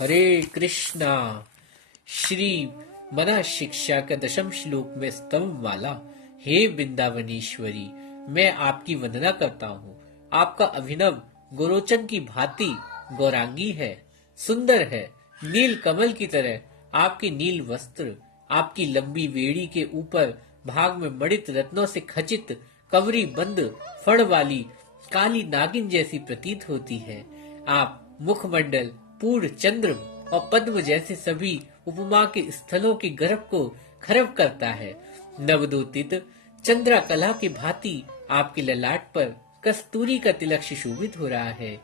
हरे कृष्णा। श्री मना शिक्षा का दशम श्लोक में स्तव माला। हे वृंदावनेश्वरी, मैं आपकी वंदना करता हूँ। आपका अभिनव गोरोचन की भांति गौरांगी है, सुंदर है, नील कमल की तरह। आपके नील वस्त्र, आपकी लंबी वेड़ी के ऊपर भाग में मणित रत्नों से खचित कवरी बंद फड़ वाली काली नागिन जैसी प्रतीत होती है। आप मुखमंडल, पूर्ण चंद्र और पद्म जैसे सभी उपमा के स्थलों के गर्भ को खरब करता है। नवदोतित चंद्रा कला की भांति आपके ललाट पर कस्तूरी का तिलक सुशोभित हो रहा है।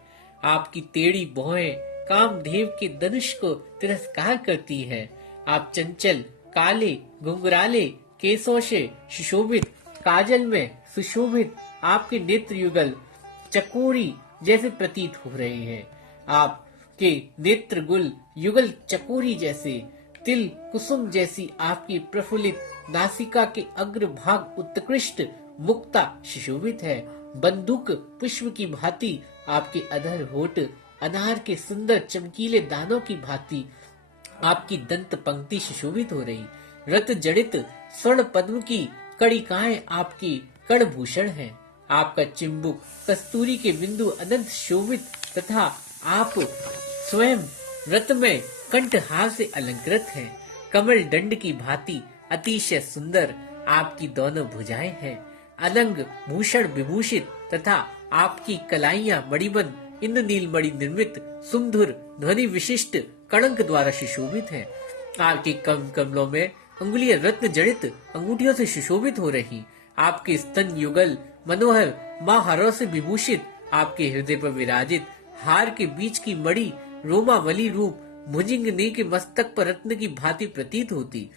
आपकी टेढ़ी भौहें कामदेव के धनुष को तिरस्कार करती है। आप चंचल काले घुंघराले केसों से सुशोभित, काजल में सुशोभित आपके नेत्र युगल चकोरी जैसे प्रतीत हो रहे हैं। आपके नेत्र गुल युगल चकोरी जैसे, तिल कुसुम जैसी आपकी प्रफुल्लित नासिका के अग्रभाग उत्कृष्ट मुक्ता सुशोभित है। बंदूक पुष्प की भांति आपके अधर होठ अनार के सुंदर चमकीले दानों की भांति आपकी दंत पंक्ति सुशोभित हो रही। रत जड़ित स्वर्ण पद्म की कड़िकाएं आपकी कड़भूषण है। आपका चिंबुक कस्तूरी के बिंदु अनंत शोभित तथा आप स्वयं रत में कंठहार से अलंकृत हैं। कमल दंड की भांति अतिशय सुंदर आपकी दोनों भुजाएं हैं। अलंग भूषण विभूषित तथा आपकी कलाइयां मणिबंध इंद्रनील मणि निर्मित सुमधुर ध्वनि विशिष्ट कणंक द्वारा सुशोभित है। आपके कम कमलों में अंगुलियां रत्न जड़ित अंगूठियों से सुशोभित हो रही। आपके स्तन युगल मनोहर महारों से विभूषित, आपके हृदय पर विराजित हार के बीच की मणि रोमावली रूप भुजिंगनी के मस्तक पर रत्न की भांति प्रतीत होती।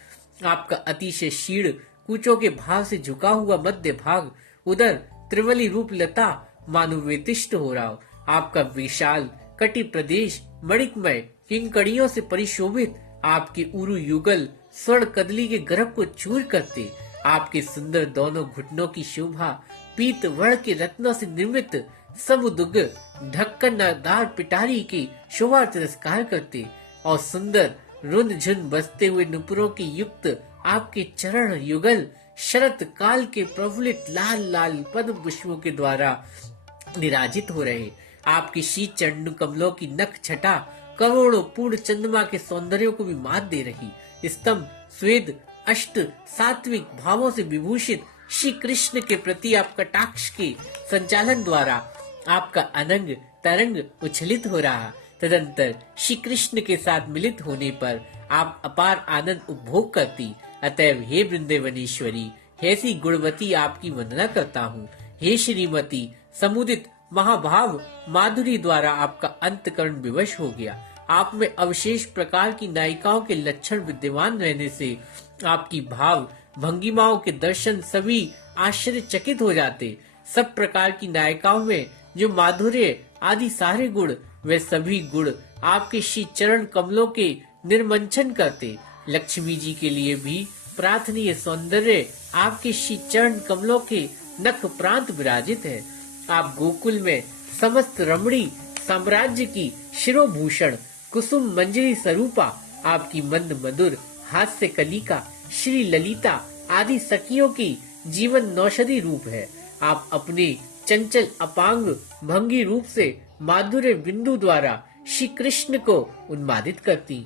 आपका अतिशय क्षीण कूचों के भाव से झुका हुआ मध्य भाग उधर त्रिवली रूप लता मानुवेतिष्ट हो रहा हो। आपका विशाल कटि प्रदेश मणिकमय किंकड़ियों से परिशोभित, आपके उरु युगल स्वर्ण कदली के गर्भ को चूर करते। आपके सुंदर दोनों घुटनों की शोभा पीत वर्ण के रत्नों से निर्मित समुदुग ढक्कनदार पिटारी की शोभा तिरस्कार करते और सुंदर रुंद झुन बसते हुए नुपुरों के युक्त आपके चरण युगल शरत काल के प्रफुल्लित लाल लाल पद्म पुष्पों के द्वारा निराजित हो रहे। आपकी शीत चरण कमलों की नख छटा करोड़ों पूर्ण चंद्रमा के सौंदर्य को भी मात दे रही। स्तंभ स्वेद अष्ट सात्विक भावों से विभूषित श्री कृष्ण के प्रति आप कटाक्ष के संचालन द्वारा आपका अनंग तरंग उछलित हो रहा। तदंतर श्री कृष्ण के साथ मिलित होने पर आप अपार आनंद उपभोग करती। अतएव हे वृंदावनेश्वरी, ऐसी गुणवती आपकी वंदना करता हूँ। हे श्रीमती, समुदित महाभाव माधुरी द्वारा आपका अंतकरण विवश हो गया। आप में अविशेष प्रकार की नायिकाओं के लक्षण विद्यमान रहने से आपकी भाव भंगिमाओं के दर्शन सभी आश्चर्यचकित हो जाते। सब प्रकार की नायिकाओं में जो माधुर्य आदि सारे गुण, वे सभी गुण आपके श्री चरण कमलों के निर्मंचन करते। लक्ष्मी जी के लिए भी प्रार्थनीय सौंदर्य आपके श्री चरण कमलों के नख प्रांत विराजित है। आप गोकुल में समस्त रमणी साम्राज्य की शिरोभूषण कुसुम मंजरी स्वरूपा, आपकी मंद मधुर हास्य कलिका श्री ललिता आदि सखियों की जीवन नौषधि रूप है। आप अपने चंचल अपांग भंगी रूप से माधुर्य बिंदु द्वारा श्री कृष्ण को उन्मादित करती।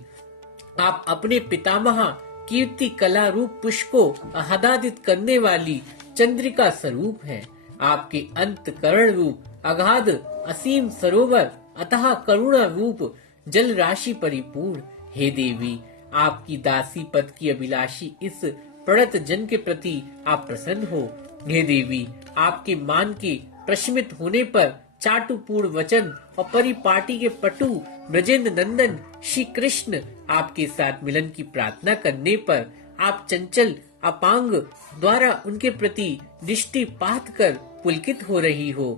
आप अपने पितामह कीर्ति कला रूप पुष्प को आह्लादित करने वाली चंद्रिका स्वरूप है। आपके अंतकरण रूप अगाध असीम सरोवर अतः करुणा रूप जल राशि परिपूर्ण। हे देवी, आपकी दासी पद की अभिलाषी इस प्रणत जन के प्रति आप प्रसन्न हो। हे देवी, आपके मान के प्रशमित होने पर चाटुपूर्ण वचन और परिपाटी के पटु ब्रजेंद्र नंदन श्री कृष्ण आपके साथ मिलन की प्रार्थना करने पर आप चंचल अपांग द्वारा उनके प्रति दृष्टिपात कर पुलकित हो रही हो।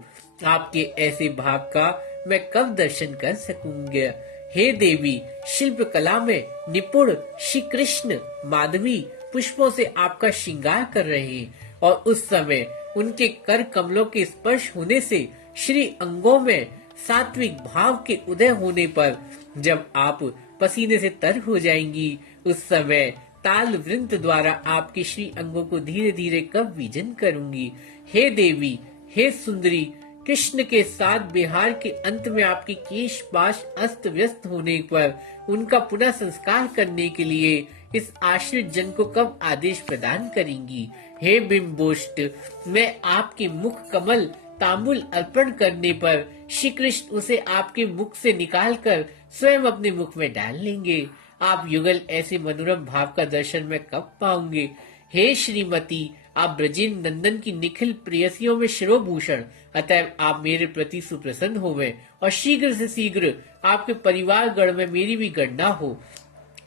आपके ऐसे भाव का मैं कब दर्शन कर सकूंगा। हे देवी, शिल्प कला में निपुण श्री कृष्ण माधवी पुष्पों से आपका श्रृंगार कर रहे हैं और उस समय उनके कर कमलों के स्पर्श होने से श्री अंगों में सात्विक भाव के उदय होने पर जब आप पसीने से तर हो जाएंगी, उस समय ताल वृंत द्वारा आपके श्री अंगों को धीरे धीरे कब विजन करूंगी। हे देवी, हे सुंदरी, कृष्ण के साथ बिहार के अंत में आपके केश पाश अस्त व्यस्त होने पर उनका पुनः संस्कार करने के लिए इस आश्रित जन को कब आदेश प्रदान करेंगी। हे बिंबोष्ट, मैं आपके मुख कमल तांबुल अर्पण करने पर श्री कृष्ण उसे आपके मुख से निकालकर स्वयं अपने मुख में डाल लेंगे। आप युगल ऐसे मनोरम भाव का दर्शन मैं कब पाऊंगे। हे श्रीमती, आप ब्रजेन नंदन की निखिल प्रेयसियों में शिरोभूषण, अतः आप मेरे प्रति सुप्रसन्न होवें और शीघ्र से शीघ्र आपके परिवार गण में मेरी भी गणना हो,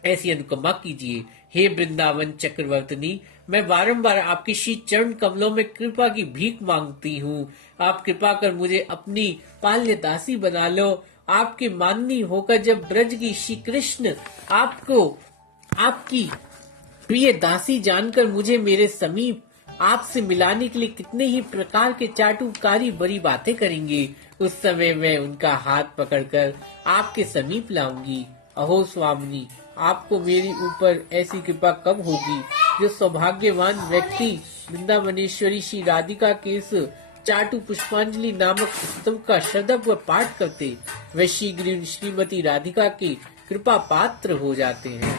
ऐसी अनुकंपा कीजिए। हे वृंदावन चक्रवर्तनी, मैं बारंबार आपकी श्री चरण कमलों में कृपा की भीख मांगती हूँ। आप कृपा कर मुझे अपनी पाल्य दासी बना लो। आपके माननी होकर जब ब्रज की श्री कृष्ण आपको आपकी प्रिय दासी जानकर मुझे मेरे समीप आपसे मिलाने के लिए कितने ही प्रकार के चाटुकारी बड़ी बातें करेंगे, उस समय मैं उनका हाथ पकड़कर आपके समीप लाऊंगी। अहो स्वामिनी, आपको मेरी ऊपर ऐसी कृपा कब होगी जो सौभाग्यवान व्यक्ति वृंदावनेश्वरी श्री राधिका के इस चाटु पुष्पांजलि नामक पुस्तक का श्रद्धापूर्वक पाठ करते वे शीघ्र श्रीमती राधिका के कृपा पात्र हो जाते हैं।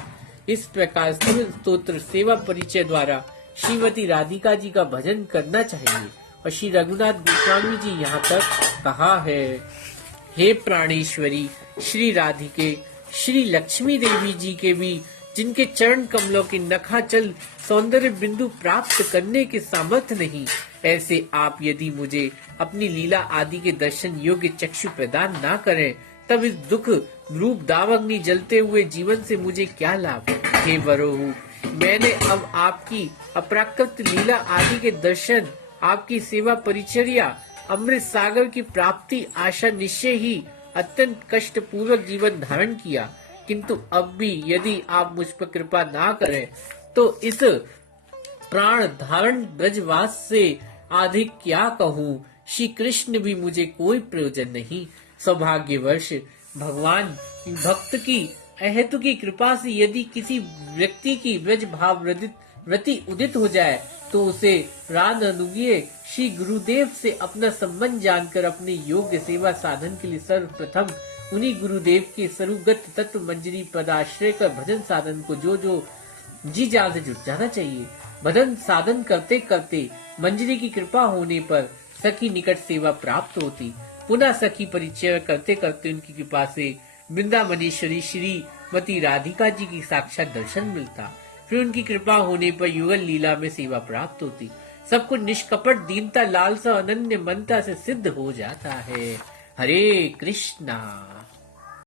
इस प्रकार स्तोत्र सेवा परिचय द्वारा श्रीमती राधिका जी का भजन करना चाहिए। और श्री रघुनाथ गोस्वामी जी यहाँ तक कहा है, हे प्राणेश्वरी, श्री राधिके श्री लक्ष्मी देवी जी के भी जिनके चरण कमलों के नखाचल सौंदर्य बिंदु प्राप्त करने के सामर्थ्य नहीं, ऐसे आप यदि मुझे अपनी लीला आदि के दर्शन योग्य चक्षु प्रदान ना करें, तब इस दुख रूप दावाग्नि जलते हुए जीवन से मुझे क्या लाभ। हे वरोहु, मैंने अब आपकी अप्राकृत लीला आदि के दर्शन, आपकी सेवा परिचर्या, अमृत सागर की प्राप्ति आशा निश्चय ही अत्यंत कष्ट पूर्वक जीवन धारण किया, किंतु अब भी यदि आप मुझ पर कृपा ना करें तो इस प्राण धारण ब्रजवास से अधिक क्या कहूँ। श्री कृष्ण भी मुझे कोई प्रयोजन नहीं। सौभाग्यवश भगवान भक्त की अहेतु की कृपा से यदि किसी व्यक्ति की ब्रज भाव व्रति उदित हो जाए तो उसे रान अनुगीय श्री गुरुदेव से अपना संबंध जानकर अपने योग्य सेवा साधन के लिए सर्वप्रथम उन्हीं गुरुदेव के स्वरूपगत तत्व मंजरी पदाश्रय कर भजन साधन को जो जी जान से जुट जाना चाहिए। भजन साधन करते करते मंजरी की कृपा होने पर सखी निकट सेवा प्राप्त होती। पुनः सखी परिचय करते करते उनकी कृपा से वृंदावनेश्वरी श्रीमती राधिका जी की साक्षात दर्शन मिलता। फिर उनकी कृपा होने पर युगल लीला में सेवा प्राप्त होती। सब कुछ निष्कपट दीनता लालसा अनन्य मनता से सिद्ध हो जाता है। हरे कृष्णा।